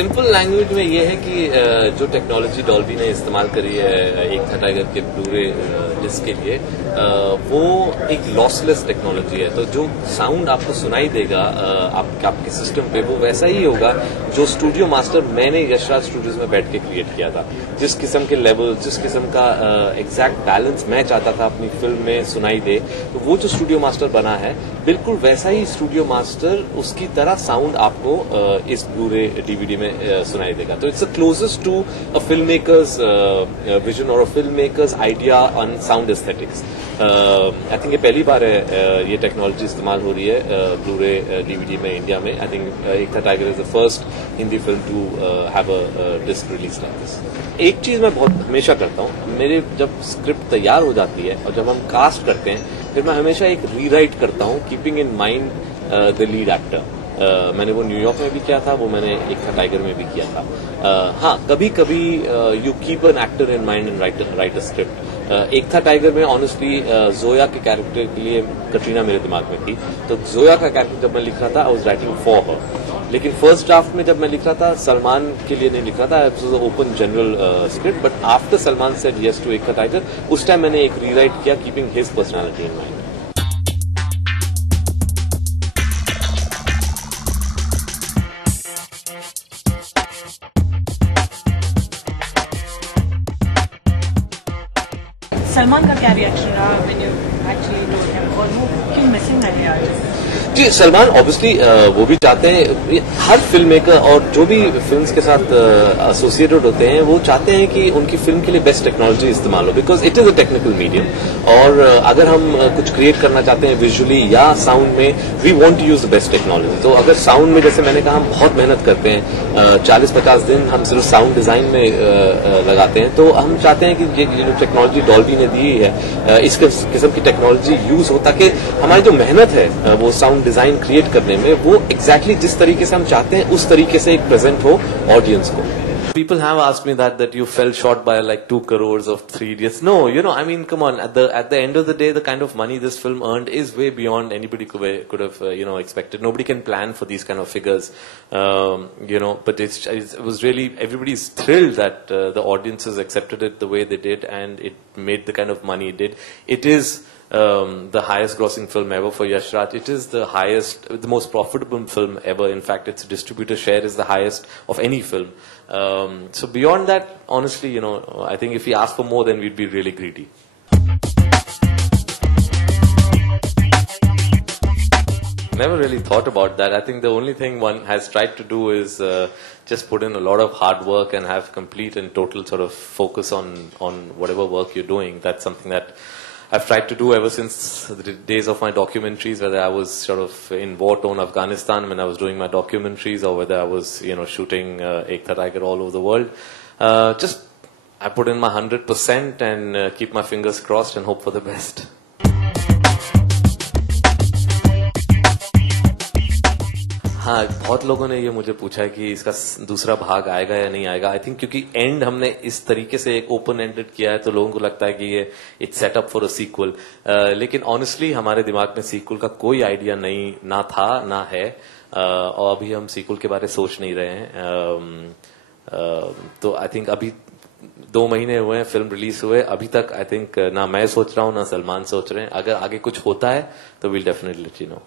Simple language में ये है कि जो टेक्नोलॉजी डॉल्बी ने इस्तेमाल करी है एक था टाइगर के ब्लूरे डिस्क के लिए वो एक लॉसलेस टेक्नोलॉजी है। तो जो साउंड आपको सुनाई देगा आपके सिस्टम पे वो वैसा ही होगा जो स्टूडियो मास्टर मैंने यशराज स्टूडियोज में बैठ के क्रिएट किया था। जिस किस्म के लेवल, जिस किस्म का एग्जैक्ट बैलेंस मैं चाहता था अपनी फिल्म में सुनाई दे, तो वो जो स्टूडियो मास्टर बना है बिल्कुल वैसा ही स्टूडियो मास्टर उसकी तरह साउंड आपको इस ब्लूरे डीवीडी में सुनाई देगा। तो it's the closest to a film makers vision और a film makers idea on sound aesthetics. I think ये पहली बार है ये टेक्नोलॉजी इस्तेमाल हो रही है ब्लूरे डीवीडी में इंडिया में। आई think Ek Tha Tiger is the first Hindi film to have a disc release like this. एक चीज मैं बहुत हमेशा करता हूँ, मेरे जब स्क्रिप्ट तैयार हो जाती है और जब हम कास्ट करते हैं फिर मैं हमेशा एक रीराइट करता हूँ keeping in mind the lead actor. मैंने वो न्यूयॉर्क में भी किया था, वो मैंने एक था टाइगर में भी किया था। हाँ, कभी कभी you keep an actor in mind and right a script. एक था टाइगर में ऑनेस्टली जोया के कैरेक्टर के लिए कटरीना मेरे दिमाग में थी, तो जोया का कैरेक्टर जब मैं लिख रहा था I was writing for her. लेकिन फर्स्ट ड्राफ्ट में जब मैं लिख रहा था सलमान के लिए नहीं लिख रहा था, it was open general script, but after Salman said yes to Ek Tha Tiger उस टाइम मैंने एक रीराइट किया keeping his personality in mind. Salman का क्या रिएक्शन रहा when you actually told him, और वो क्यों मिसिंग है आज? जी, सलमान ऑब्वियसली वो भी चाहते हैं, हर फिल्म मेकर और जो भी फिल्म्स के साथ एसोसिएटेड होते हैं वो चाहते हैं कि उनकी फिल्म के लिए बेस्ट टेक्नोलॉजी इस्तेमाल हो, because it is a technical medium. और अगर हम कुछ क्रिएट करना चाहते हैं विजुअली या साउंड में, we want to use the best technology. तो अगर साउंड में जैसे मैंने कहा हम बहुत मेहनत करते हैं, 40-50 दिन हम सिर्फ साउंड डिजाइन में लगाते हैं, तो हम चाहते हैं कि ये जो टेक्नोलॉजी डॉल्बी ने दी है इस किस्म की टेक्नोलॉजी यूज हो, ताकि हमारी जो मेहनत है वो साउंड डिजाइन क्रिएट करने में वो एग्जैक्टली जिस तरीके से हम चाहते हैं उस तरीके से एक प्रेजेंट हो ऑडियंस को। People have asked me that you fell short by like 2 crores of 3 Idiots. No, I mean, come on. At the end of the day, the kind of money this film earned is way beyond anybody could have expected. Nobody can plan for these kind of figures, But it was really, everybody's thrilled that the audiences accepted it the way they did, and it made the kind of money it did. It is the highest grossing film ever for Yashraj. It is the most profitable film ever. In fact, its distributor share is the highest of any film. So beyond that, honestly, I think if we ask for more, then we'd be really greedy. Never really thought about that. I think the only thing one has tried to do is just put in a lot of hard work and have complete and total sort of focus on whatever work you're doing. That's something that I've tried to do ever since the days of my documentaries, whether I was sort of in war-torn Afghanistan when I was doing my documentaries, or whether I was, shooting Ek Tha Tiger all over the world. Just I put in my 100% and keep my fingers crossed and hope for the best. हाँ, बहुत लोगों ने ये मुझे पूछा है कि इसका दूसरा भाग आएगा या नहीं आएगा। आई थिंक क्योंकि एंड हमने इस तरीके से एक ओपन एंडेड किया है तो लोगों को लगता है कि ये it's setup for a sequel, लेकिन ऑनेस्टली हमारे दिमाग में सीक्वल का कोई आइडिया ना था ना है, और अभी हम सीक्वल के बारे में सोच नहीं रहे हैं। तो आई थिंक अभी 2 महीने हुए हैं फिल्म रिलीज हुए, अभी तक आई थिंक ना मैं सोच रहा हूँ ना सलमान सोच रहे हैं। अगर आगे कुछ होता है तो will definitely let you know.